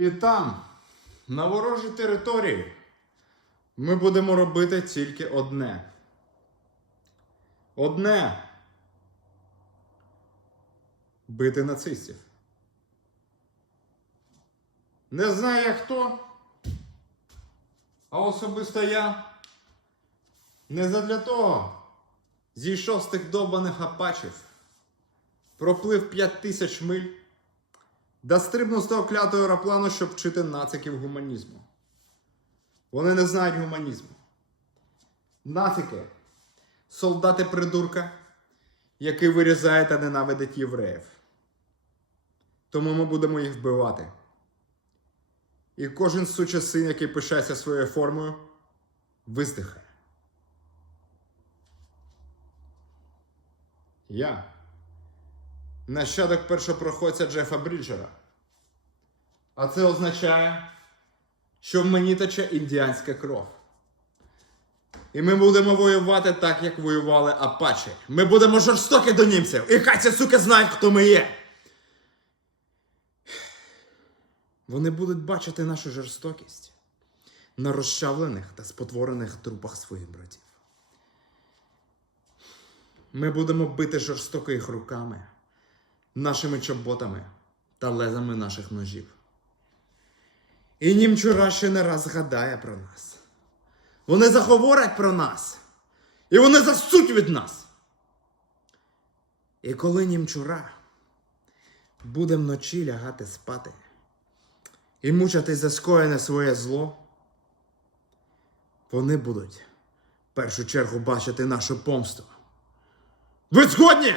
І там, на ворожій території, ми будемо робити тільки одне. Одне. Бити нацистів. Не знаю як хто, а особисто я не задля того зійшов з тих довбаних апачів, проплив 5 тисяч миль, да стрибнув з того клятого аероплану, щоб вчити нациків гуманізму. Вони не знають гуманізму. Нацики солдати придурка, який вирізає та ненавидить євреїв. Тому ми будемо їх вбивати. І кожен сучий син, який пишається своєю формою, виздихає. Я нащадок першопроходця Джефа Бріджера. А це означає, що в мені тече індіанська кров. І ми будемо воювати так, як воювали Апачі. Ми будемо жорстокі до німців. І хай ці суки знають, хто ми є. Вони будуть бачити нашу жорстокість на розчавлених та спотворених трупах своїх братів. Ми будемо бити жорстоко їх руками, нашими чоботами та лезами наших ножів. І німчура ще не раз згадає про нас. Вони заговорять про нас. І вони засуть від нас. І коли німчура буде вночі лягати спати і мучити за скоєне своє зло, вони будуть в першу чергу бачити нашу помсту. Ви згодні?